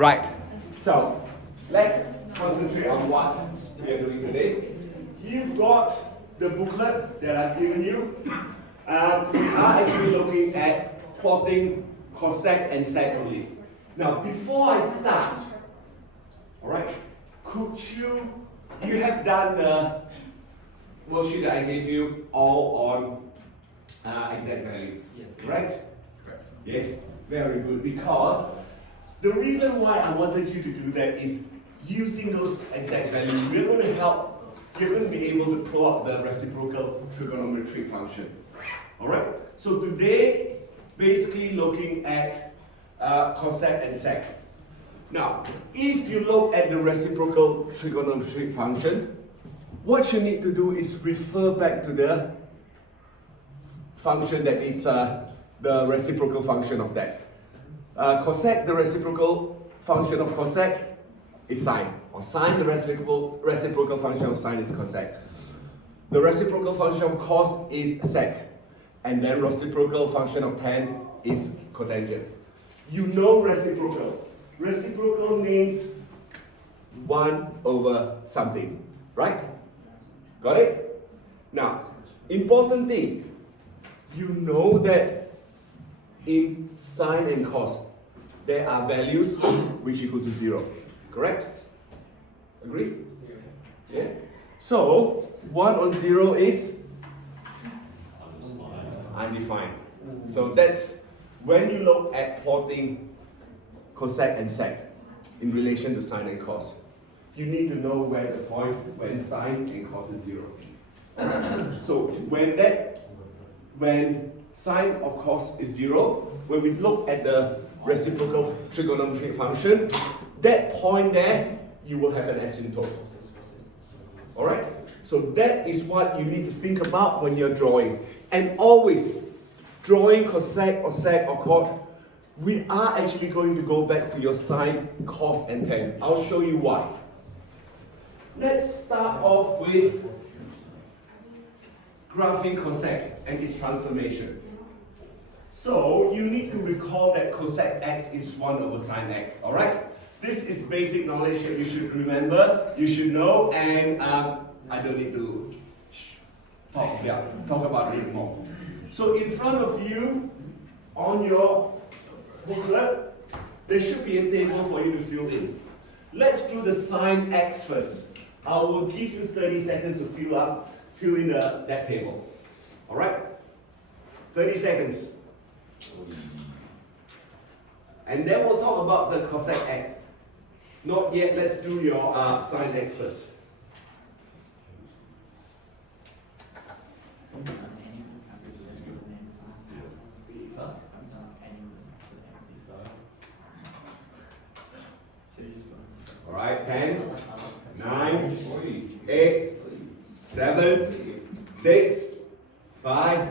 Right. So let's concentrate on what we are doing today. You've got the booklet that I've given you. We are actually looking at plotting cosec and sec only. Now, before I start, all right, could you have done the worksheet that I gave you all on exact values, correct? Correct. Yes, very good. Because the reason why I wanted you to do that is using those exact values, we're going to help. You're going to be able to plot the reciprocal trigonometric function. All right. So today, basically looking at cosec and sec. Now, if you look at the reciprocal trigonometric function, what you need to do is refer back to the function that it's the reciprocal function of that. Cosec, the reciprocal function of cosec is sine, or sine, the reciprocal function of sine is cosec. The reciprocal function of cos is sec, and then reciprocal function of tan is cotangent. You know reciprocal. Reciprocal means 1 over something, right? Got it? Now, important thing, you know that in sine and cos, there are values which equals to 0, correct? Agree? Yeah? So, 1 on 0 is undefined. So that's when you look at plotting cosec and sec in relation to sine and cos. You need to know where the point when sine and cos is 0. So when sine or cos is 0, when we look at the reciprocal trigonometric function, that point there, you will have an asymptote. Alright? So that is what you need to think about when you're drawing. And always, drawing cosec or sec or cot, we are actually going to go back to your sine, cos and tan. I'll show you why. Let's start off with graphing cosec and its transformation. So you need to recall that cosec x is 1 over sine x, alright? This is basic knowledge that you should remember, you should know, and I don't need to talk about it more. So in front of you, on your booklet, there should be a table for you to fill in. Let's do the sine x first. I will give you 30 seconds to fill in that table. Alright? 30 seconds. And then we'll talk about the cosec x. Not yet, let's do your sine x first. Alright, 10, 9, 8, 7, 6, 5,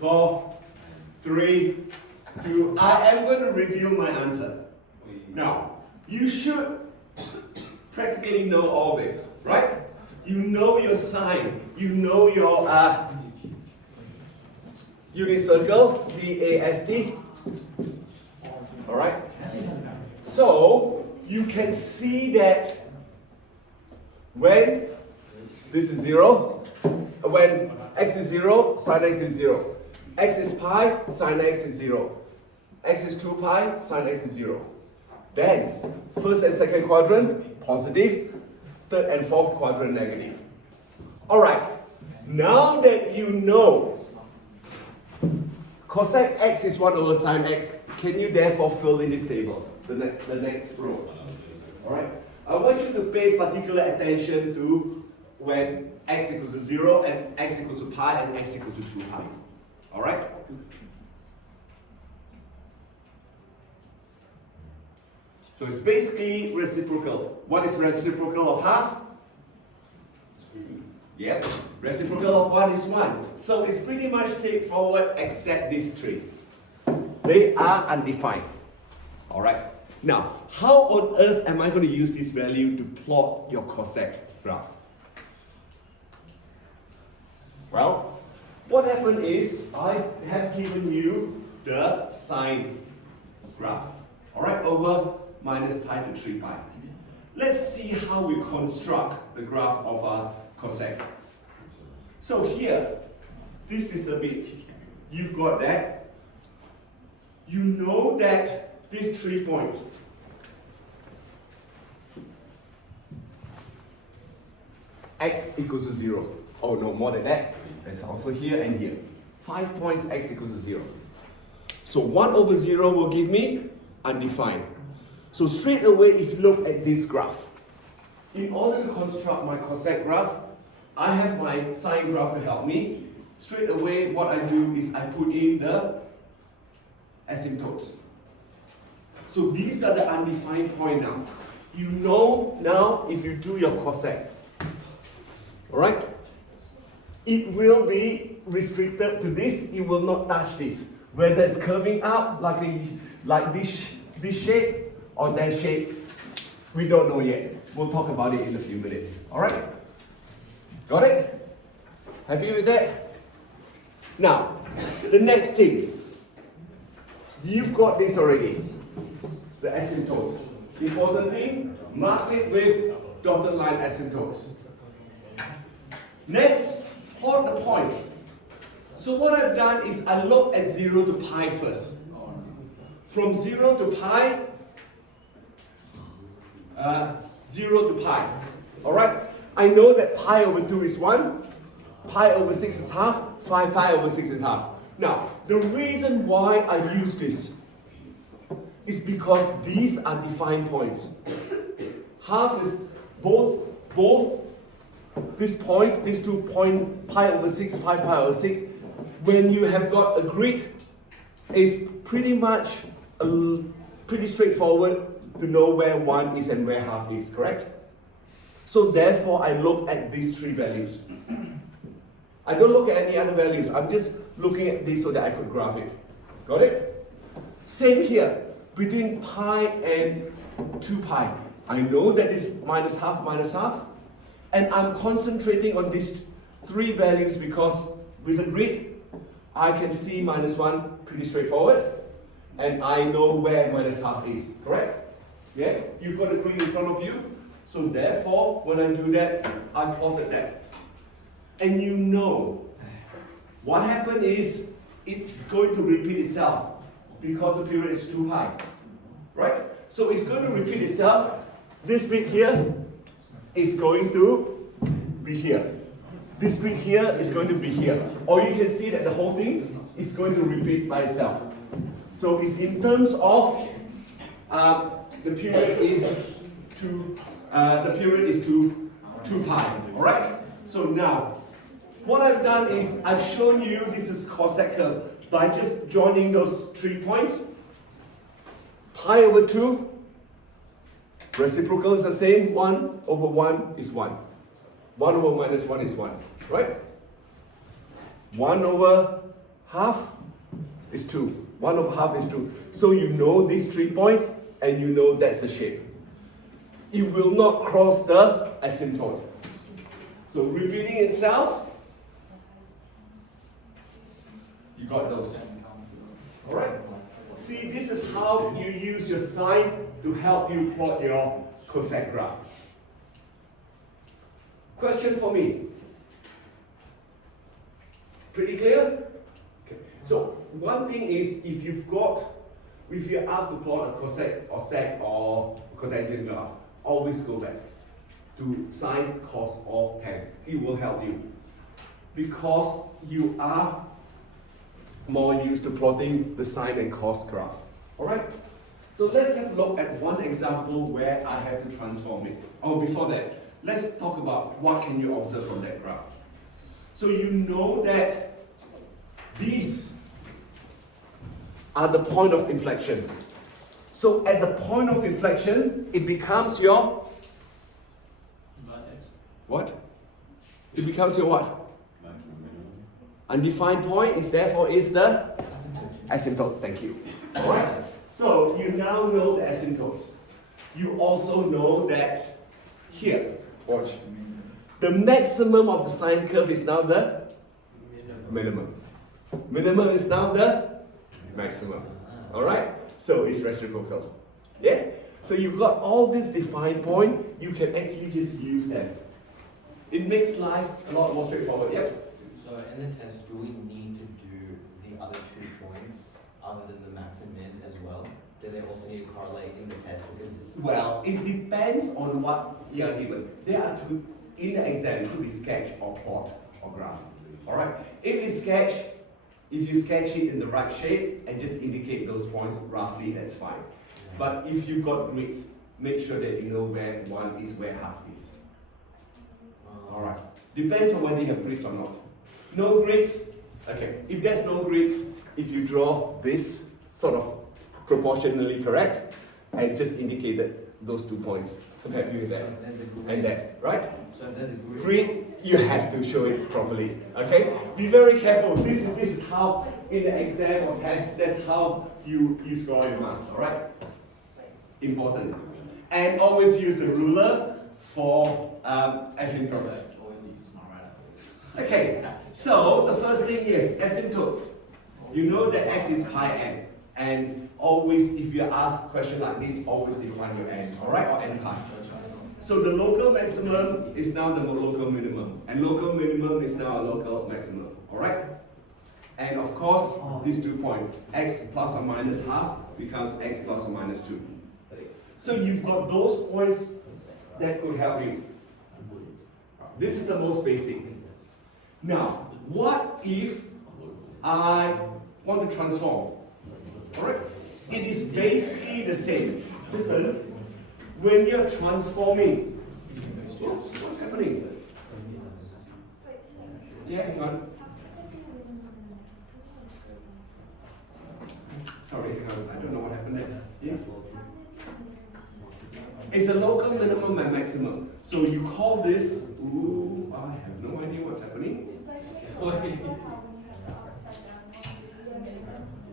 4, 3, 2. I am going to reveal my answer. Now, you should practically know all this, right? You know your sine, you know your unit circle, CAST. Alright? So, you can see that when this is 0, when x is 0, sine x is 0. X is pi, sine x is 0. X is 2 pi, sine x is 0. Then, first and second quadrant, positive. Third and fourth quadrant, negative. Alright, now that you know cosec x is 1 over sine x, can you therefore fill in this table, the next row? Alright, I want you to pay particular attention to when x equals to 0 and x equals to pi and x equals to 2 pi. Alright? So it's basically reciprocal. What is reciprocal of half? Yep. Reciprocal of 1 is 1. So it's pretty much straightforward except these three. They are undefined. Alright. Now, how on earth am I going to use this value to plot your cosec graph? Well, what happened is I have given you the sine graph. Alright, over minus pi to 3 pi. Let's see how we construct the graph of a cosec. So here, this is the bit. You've got that. You know that these 3 points. X equals to 0. Oh no, more than that. That's also here and here. 5 points, x equals to 0. So 1 over 0 will give me undefined. So straight away, if you look at this graph, in order to construct my cosec graph, I have my sine graph to help me. Straight away, what I do is I put in the asymptotes. So these are the undefined point now. You know now if you do your cosec, alright? It will be restricted to this, it will not touch this. Whether it's curving up like this shape or that shape, we don't know yet. We'll talk about it in a few minutes. Alright? Got it? Happy with that? Now, the next thing. You've got this already. The asymptotes. Important thing, mark it with dotted line asymptotes. Next, plot the point. So what I've done is I look at 0 to pi first. From 0 to pi, 0 to pi. Alright? I know that pi over 2 is 1, pi over 6 is half, 5 pi over 6 is half. Now, the reason why I use this is because these are defined points. Half is both these points, these 2 points, pi over 6, 5 pi over 6, when you have got a grid, it's pretty much pretty straightforward to know where 1 is and where half is, correct? So therefore, I look at these 3 values. I don't look at any other values. I'm just looking at this so that I could graph it. Got it? Same here. Between pi and 2 pi. I know that is minus half. And I'm concentrating on these 3 values because with a grid, I can see minus 1 pretty straightforward. And I know where minus half is. Correct? Yeah? You've got a grid in front of you. So therefore, when I do that, I plotted that. And you know, what happened is, it's going to repeat itself because the period is too high. Right? So it's going to repeat itself. This bit here is going to be here. This bit here is going to be here. Or you can see that the whole thing is going to repeat by itself. So it's in terms of the period is to 2 pi. Alright? So now, what I've done is I've shown you this is cosec curve by just joining those 3 points. Pi over 2, reciprocal is the same, 1 over 1 is 1. 1 over minus 1 is 1, right? 1 over half is 2. 1 over half is 2. So you know these 3 points and you know that's the shape. It will not cross the asymptote. So repeating itself, you got those. Alright? See, this is how you use your sine to help you plot your cosec graph. Question for me. Pretty clear? Okay. So one thing is, if you're asked to plot a cosec or sec or cotangent graph, always go back to sine, cos or tan. It will help you because you are more used to plotting the sine and cos graph. Alright? So let's have a look at one example where I have to transform it. Oh, before that, let's talk about what can you observe from that graph. So you know that these are the point of inflection. So at the point of inflection, it becomes your what? It becomes your what? Undefined point is therefore is the asymptotes. Thank you. Alright. So you now know the asymptotes. You also know that here, watch. The maximum of the sine curve is now the minimum. Minimum is now the maximum. Alright? So it's reciprocal. Yeah? So you've got all this defined point, you can actually just use them. It makes life a lot more straightforward. Yep. So in the test, do we need to do the other 2 points other than the max and min as well? Do they also need to correlate in the test? Because Well, it depends on what you are given. There are two, in the exam, it could be sketch or plot or graph. Alright? If you sketch it in the right shape and just indicate those points roughly, that's fine. But if you've got grids, make sure that you know where one is, where half is. Alright. Depends on whether you have grids or not. No grids, okay. If there's no grids, if you draw this sort of proportionally correct and just indicated those 2 points. I'm happy with that. And that, right? So there's a Grid, you have to show it properly. Okay? Be very careful. This is how in the exam or test, that's how you score your marks, alright? Important. And always use a ruler for asymptotes. Okay, so the first thing is asymptotes. You know that x is pi n, and always, if you ask a question like this, always define your n, alright, or n pi. So the local maximum is now the local minimum, and local minimum is now a local maximum, alright? And of course, these 2 points, x plus or minus half becomes x plus or minus 2. So you've got those points that could help you. This is the most basic. Now, what if I want to transform? Alright? It is basically the same. Listen, when you're transforming, oops, what's happening? Yeah, hang on. Sorry, hang on. I don't know what happened there. Yeah. It's a local minimum and maximum. So you call this, ooh, I have no idea what's happening.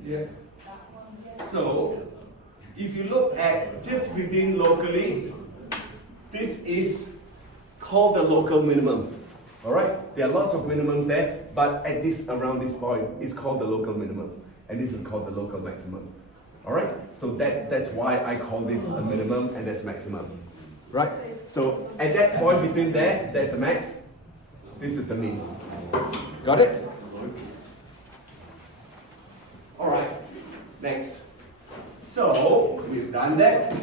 Yeah. So, if you look at just within locally, this is called the local minimum. Alright? There are lots of minimums there, but at this, around this point, it's called the local minimum. And this is called the local maximum. Alright? So that's why I call this a minimum and that's maximum. Right? So at that point between there, there's a max. This is the min. Got it? Alright. Next. So we've done that.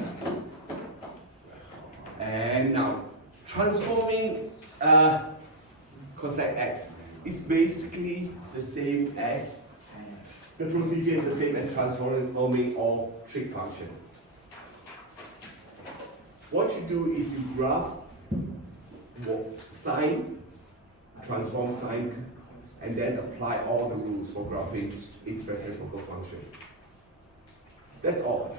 And now transforming cosec x is basically the same as the procedure is the same as transforming all trig function. What you do is you graph sine, transform sine, and then apply all the rules for graphing its reciprocal function. That's all.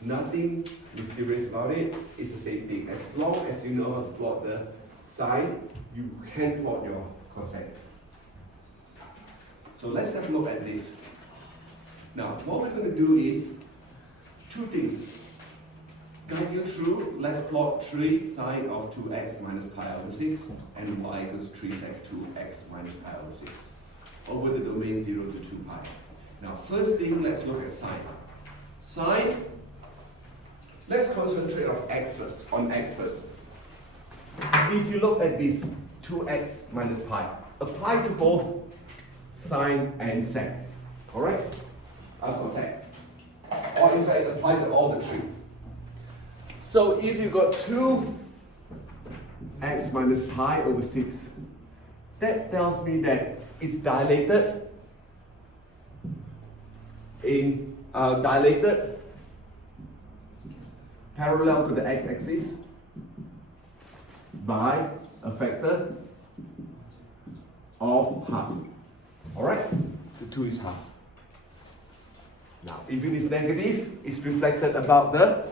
Nothing mysterious about it. It's the same thing. As long as you know how to plot the sine, you can plot your cosec. So let's have a look at this. Now, what we're going to do is 2 things. Guide you through, let's plot 3 sine of 2x minus pi over 6 and y equals 3 sec 2x minus pi over 6 over the domain 0 to 2 pi. Now, first thing, let's look at sine. Sine, let's concentrate on x first. If you look at this, 2x minus pi, apply to both sine and sec. Alright? Cosec. Or in fact, apply to all the 3. So if you got 2x minus pi over 6, that tells me that it's dilated parallel to the x-axis by a factor of half. Alright? The 2 is half. Now, if it is negative, it's reflected about the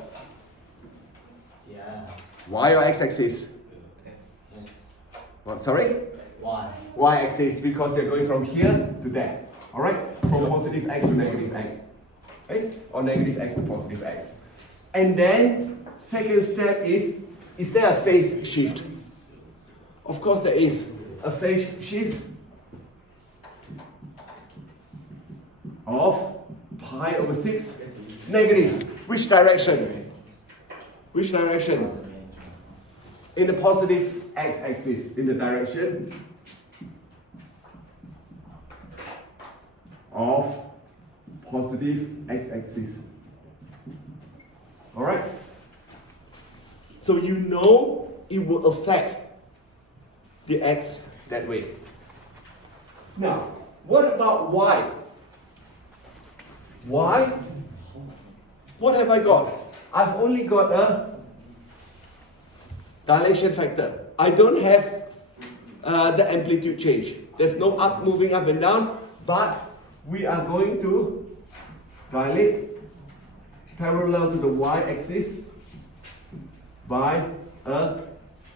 y or x-axis? What, sorry? Y-axis, because you're going from here to there. Alright? From positive x to negative x. Okay? Or negative x to positive x. And then, second step is there a phase shift? Of course there is. A phase shift of pi over 6 Negative. Which direction? Which direction? In the positive x-axis, in the direction of positive x-axis. Alright? So you know it will affect the x that way. Now, what about y? Y? What have I got? I've only got a dilation factor. I don't have the amplitude change. There's no moving up and down, but we are going to dilate parallel to the y-axis by a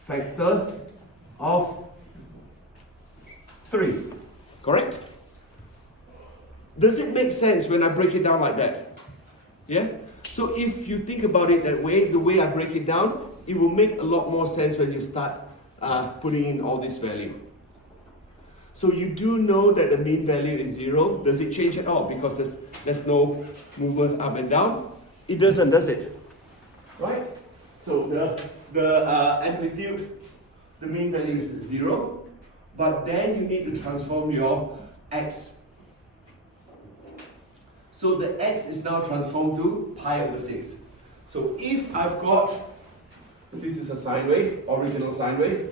factor of 3. Correct? Does it make sense when I break it down like that? Yeah? So if you think about it that way, the way I break it down, it will make a lot more sense when you start putting in all this value. So you do know that the mean value is 0. Does it change at all? Because there's no movement up and down. It doesn't, does it? Right? So the amplitude, the mean value is 0. But then you need to transform your x. So the x is now transformed to pi over 6. So if I've got, this is a sine wave, original sine wave.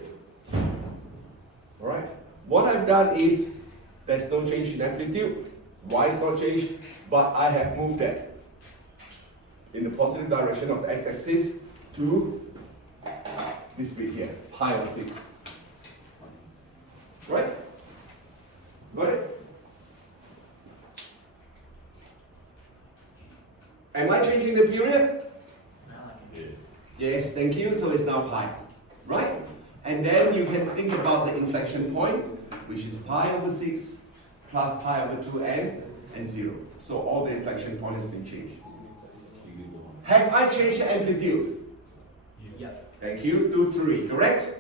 Alright? What I've done is, there's no change in amplitude, y is not changed, but I have moved that in the positive direction of the x-axis to this bit here, pi over 6. Right? Got it? Am I changing the period? Yes, thank you. So it's now pi. Right? And then you can think about the inflection point, which is pi over 6 plus pi over 2n and 0. So all the inflection point has been changed. Have I changed the amplitude? Yeah. Thank you. To 3, correct?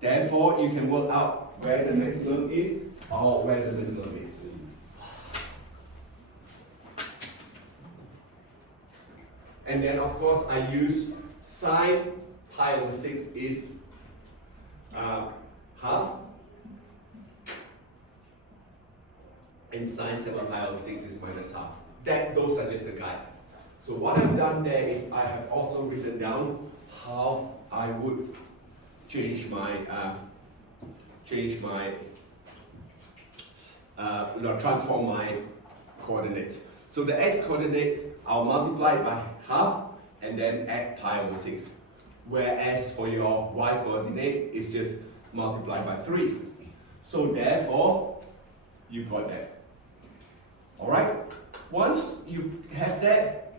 Therefore, you can work out where the maximum is or where the minimum is. And then, of course, I use sine pi over 6 is half, and sine 7 pi over 6 is minus half. Those are just the guide. So what I've done there is I have also written down how I would change my transform my coordinates. So the x coordinate, I'll multiply it by half and then add pi over 6. Whereas for your y coordinate, it's just multiplied by 3. So therefore, you've got that. Alright? Once you have that,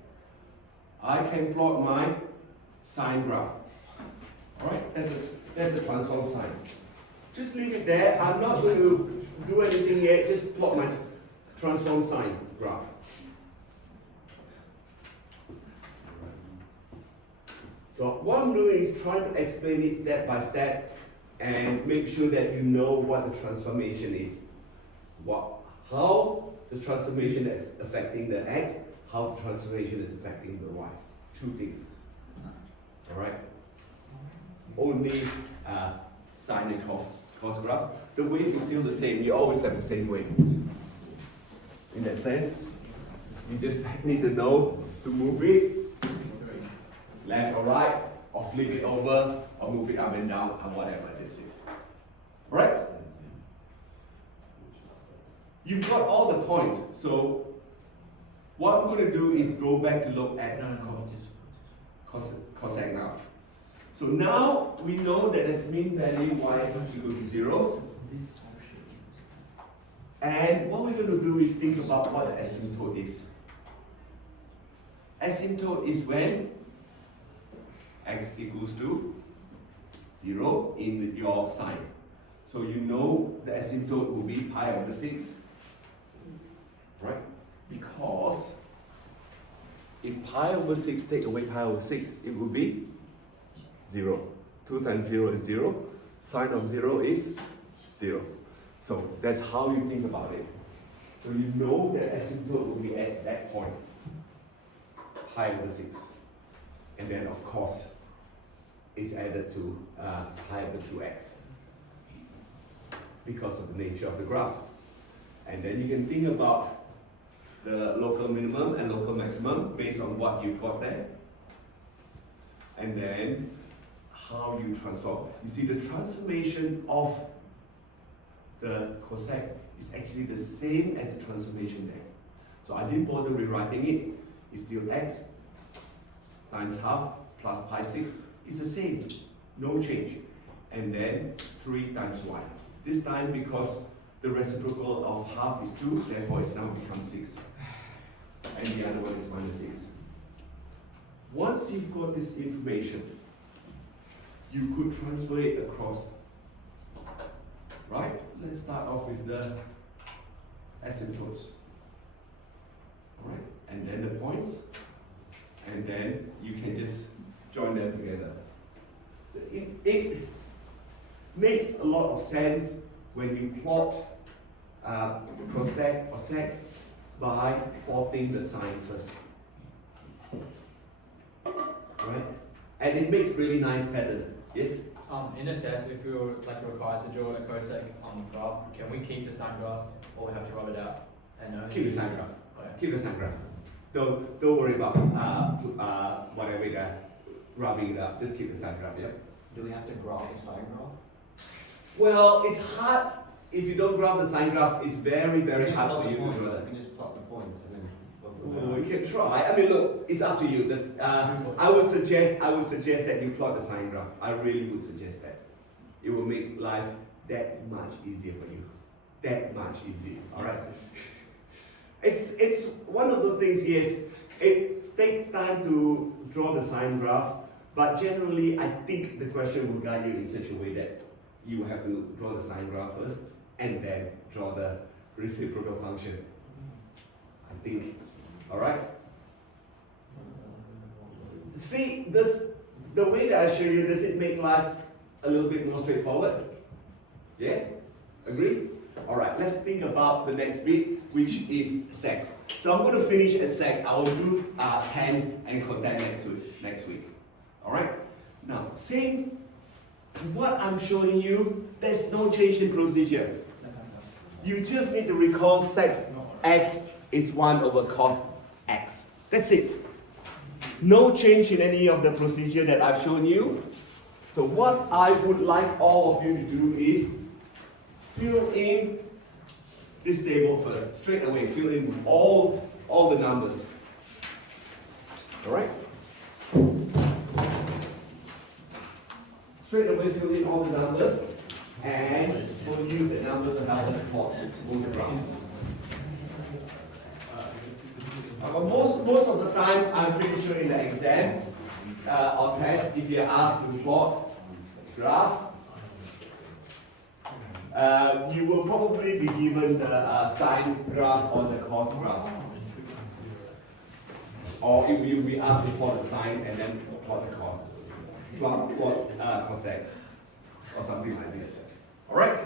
I can plot my sine graph. Alright? That's a transform sine. Just leave it there. I'm not going to do anything yet. Just plot my transform sine graph. So what I'm doing is trying to explain it step by step and make sure that you know what the transformation is. How the transformation is affecting the x, how the transformation is affecting the y. Two things. Alright? Only sine and cos graph. The wave is still the same. You always have the same wave. In that sense, you just need to know to move it left or right, or flip it over, or move it up and down, or whatever it is. Alright? You've got all the points. So what I'm going to do is go back to look at cosec now. So now we know that this mean value y equal to 0. And what we're going to do is think about what the asymptote is. Asymptote is when x equals to 0 in your sign. So you know the asymptote will be pi over 6. Right? Because if pi over 6 take away pi over 6, it will be 0. 2 times 0 is 0. Sine of 0 is 0. So that's how you think about it. So you know that asymptote will be at that point. pi over 6. And then of course, it's added to pi over 2x because of the nature of the graph. And then you can think about the local minimum and local maximum based on what you've got there. And then how you transform. You see, the transformation of the cosec is actually the same as the transformation there. So I didn't bother rewriting it. It's still x times half plus pi 6 is the same, no change. And then 3 times y. This time because the reciprocal of half is 2, therefore it's now becomes 6. And the other one is minus 6. Once you've got this information, you could transfer it across. Right? Let's start off with the asymptotes. Alright? And then the points. And then you can just join them together. So it makes a lot of sense when you plot cosec or sec by plotting the sign first. Right? And it makes really nice pattern. Yes? In a test, if you're required to draw a cosec on the graph, can we keep the sine graph or we have to rub it out? And only Keep the sign graph. Okay. Keep the sign graph. Don't worry about whatever the rubbing it up. Just keep the sign graph, yeah? Do we have to graph the sine graph? Well, it's hard. If you don't graph the sign graph, it's very, very hard for you to draw I that. can just plot the points and then We can try. I mean, look, it's up to you. I would suggest that you plot the sign graph. I really would suggest that. It will make life that much easier for you. That much easier. All right. It's one of the things. Yes, it takes time to draw the sign graph, but generally, I think the question will guide you in such a way that you have to draw the sign graph first and then draw the reciprocal function. I think. All right. See, the way that I show you, does it make life a little bit more straightforward? Yeah? Agree? All right, let's think about the next bit, which is sec. So I'm going to finish at sec. I will do tan and cotangent next week. All right? Now, same, what I'm showing you, there's no change in procedure. You just need to recall sec x is 1 over cos x. That's it. No change in any of the procedure that I've shown you. So what I would like all of you to do is fill in this table first. Straight away, fill in all the numbers. All right? Straight away, fill in all the numbers, and we'll use the numbers to help us plot both graphs. But most of the time, I'm pretty sure in the exam or test, if you're asked to plot graph, you will probably be given the sine graph or the cos graph. Or if you'll be asked to plot the sine and then plot the cos. Plot cosec. Or something like this. Alright?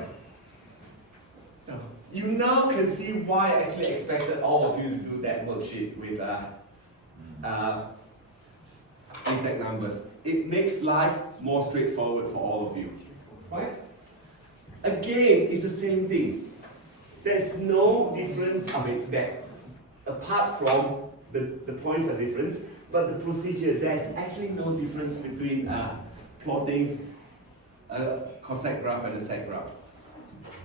You now can see why I actually expected all of you to do that worksheet with exact numbers. It makes life more straightforward for all of you. Right? Again, it's the same thing. There's no difference, that apart from the points are different, but the procedure, there's actually no difference between plotting a cosec graph and a sec graph.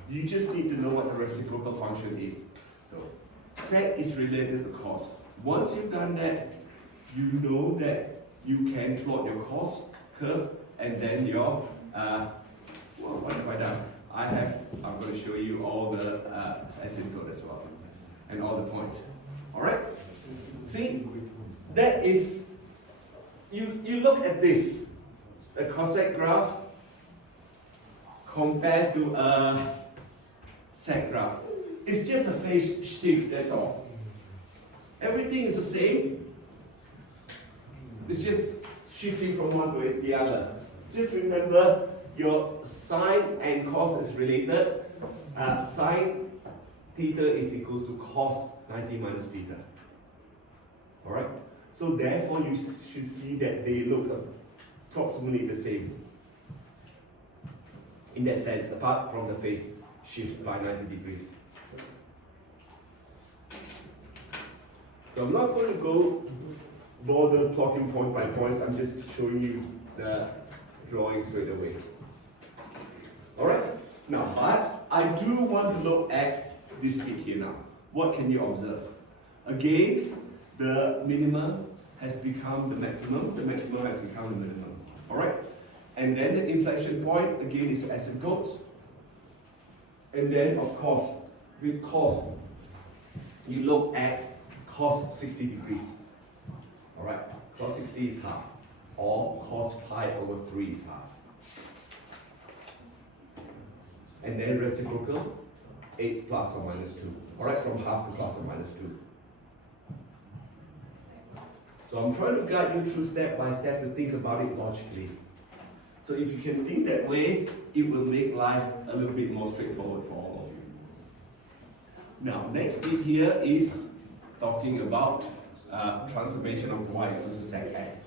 You just need to know what the reciprocal function is. So, sec is related to cos. Once you've done that, you know that you can plot your cos curve and then your, what have I done? I'm going to show you all the asymptote as well, and all the points. All right? See, that is, you look at this, the cosec graph compared to a sec graph. It's just a phase shift, that's all. Everything is the same. It's just shifting from one to the other. Just remember, your sine and cos is related. Sine theta is equal to cos 90 minus theta. Alright? So therefore you should see that they look approximately the same. In that sense, apart from the phase shift by 90 degrees. So I'm not going to go bother plotting point by points, I'm just showing you the drawing straight away. Alright? Now, but I do want to look at this bit here now. What can you observe? Again, the minimum has become the maximum has become the minimum. Alright? And then the inflection point, again, is asymptotes. And then, of course, with cos, you look at cos 60 degrees. Alright? Cos 60 is half. Or cos pi over 3 is half. And then reciprocal, 8 plus or minus 2. Alright, from half to plus or minus 2. So I'm trying to guide you through step by step to think about it logically. So if you can think that way, it will make life a little bit more straightforward for all of you. Now, next bit here is talking about transformation of y equals to sec x.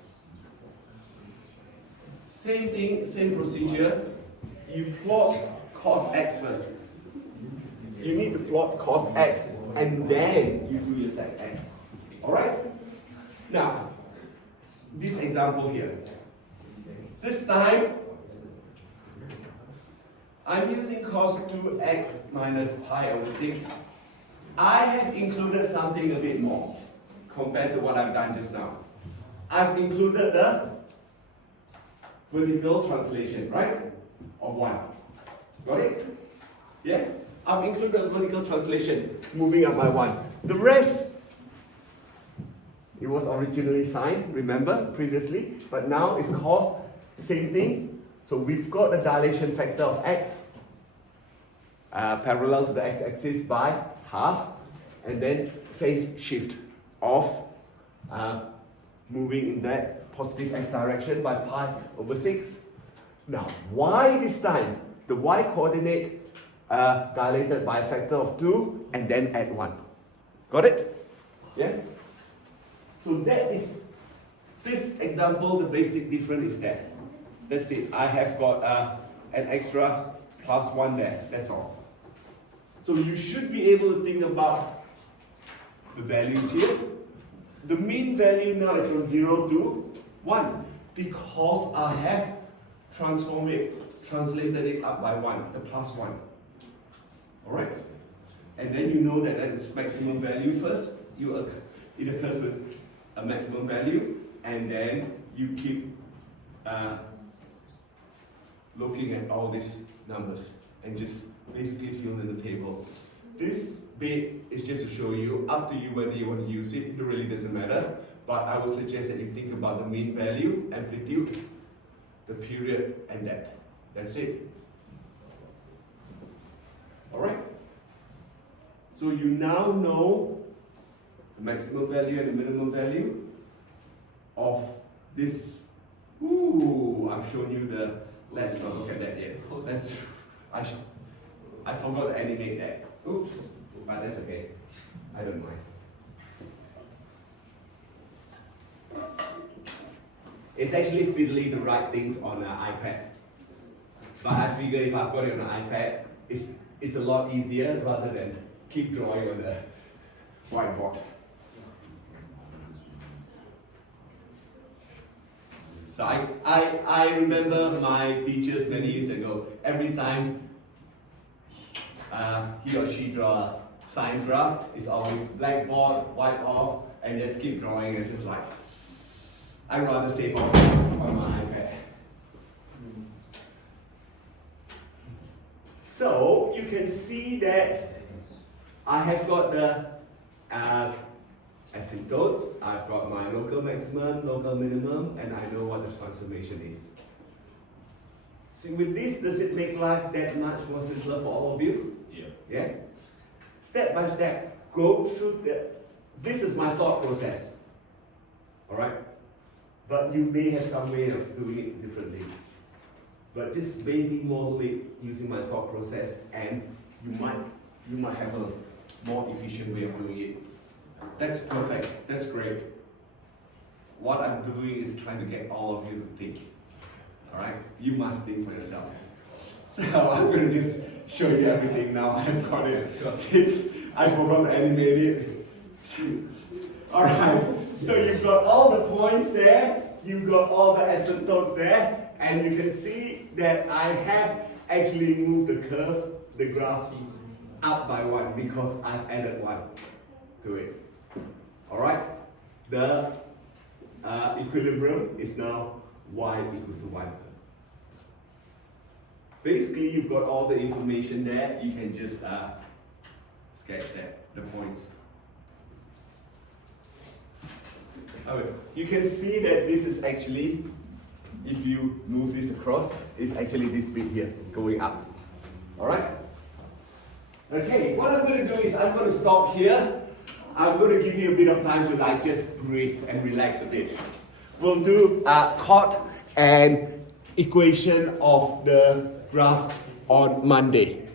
Same thing, same procedure. You plot cos x first. You need to plot cos x and then you do your sec x. Alright? Now, this example here. This time, I'm using cos 2x minus pi over 6. I have included something a bit more compared to what I've done just now. I've included the vertical translation, right? Of 1. Got it? Yeah? I've included the vertical translation, moving up by 1. The rest, it was originally signed, remember, previously, but now it's cos, same thing. So we've got the dilation factor of x parallel to the x-axis by half, and then phase shift of moving in that positive x direction by pi over 6. Now, why this time? The y coordinate dilated by a factor of 2 and then add 1. Got it? Yeah? So that is, this example, the basic difference is that. That's it. I have got an extra plus 1 there. That's all. So you should be able to think about the values here. The mean value now is from 0 to 1 because I have transformed it, translated it up by 1, the plus 1. Alright? And then you know that that's maximum value first. It occurs with a maximum value, and then you keep looking at all these numbers and just basically fill in the table. This bit is just to show you, up to you whether you want to use it, it really doesn't matter, but I would suggest that you think about the mean value, amplitude, the period, and depth. That's it. Alright? So you now know the maximum value and the minimum value of this. Ooh, I've shown you the, let's not look at that yet. I forgot to animate that. Oops, but that's okay. I don't mind. It's actually fiddly to write things on an iPad. But I figure if I've got it on an iPad, it's a lot easier rather than keep drawing on the whiteboard. So I remember my teachers many years ago, every time he or she draw a sine graph, it's always blackboard, wipe off, and just keep drawing. It's just like, I'd rather save all this on my iPad. So you can see that I have got the asymptotes, I've got my local maximum, local minimum, and I know what the transformation is. See, with this, does it make life that much more simpler for all of you? Yeah. Yeah? Step by step, go through this is my thought process. Alright? But you may have some way of doing it differently. But just maybe model it using my thought process, and you might have a more efficient way of doing it. That's perfect. That's great. what I'm doing is trying to get all of you to think. Alright? You must think for yourself. So I'm going to just show you everything now. I've got it. Since I forgot to animate it. Alright, so you've got all the points there, you've got all the asymptotes there, and you can see that I have actually moved the curve, the graph, up by 1 because I've added 1 to it. Alright, the equilibrium is now y equals to 1. Basically, you've got all the information there, you can just sketch that, the points. Okay. You can see that this is actually, if you move this across, is actually this bit here, going up. Alright? Okay, what I'm going to do is I'm going to stop here. I'm going to give you a bit of time to like just breathe and relax a bit. We'll do a chord and equation of the graph on Monday.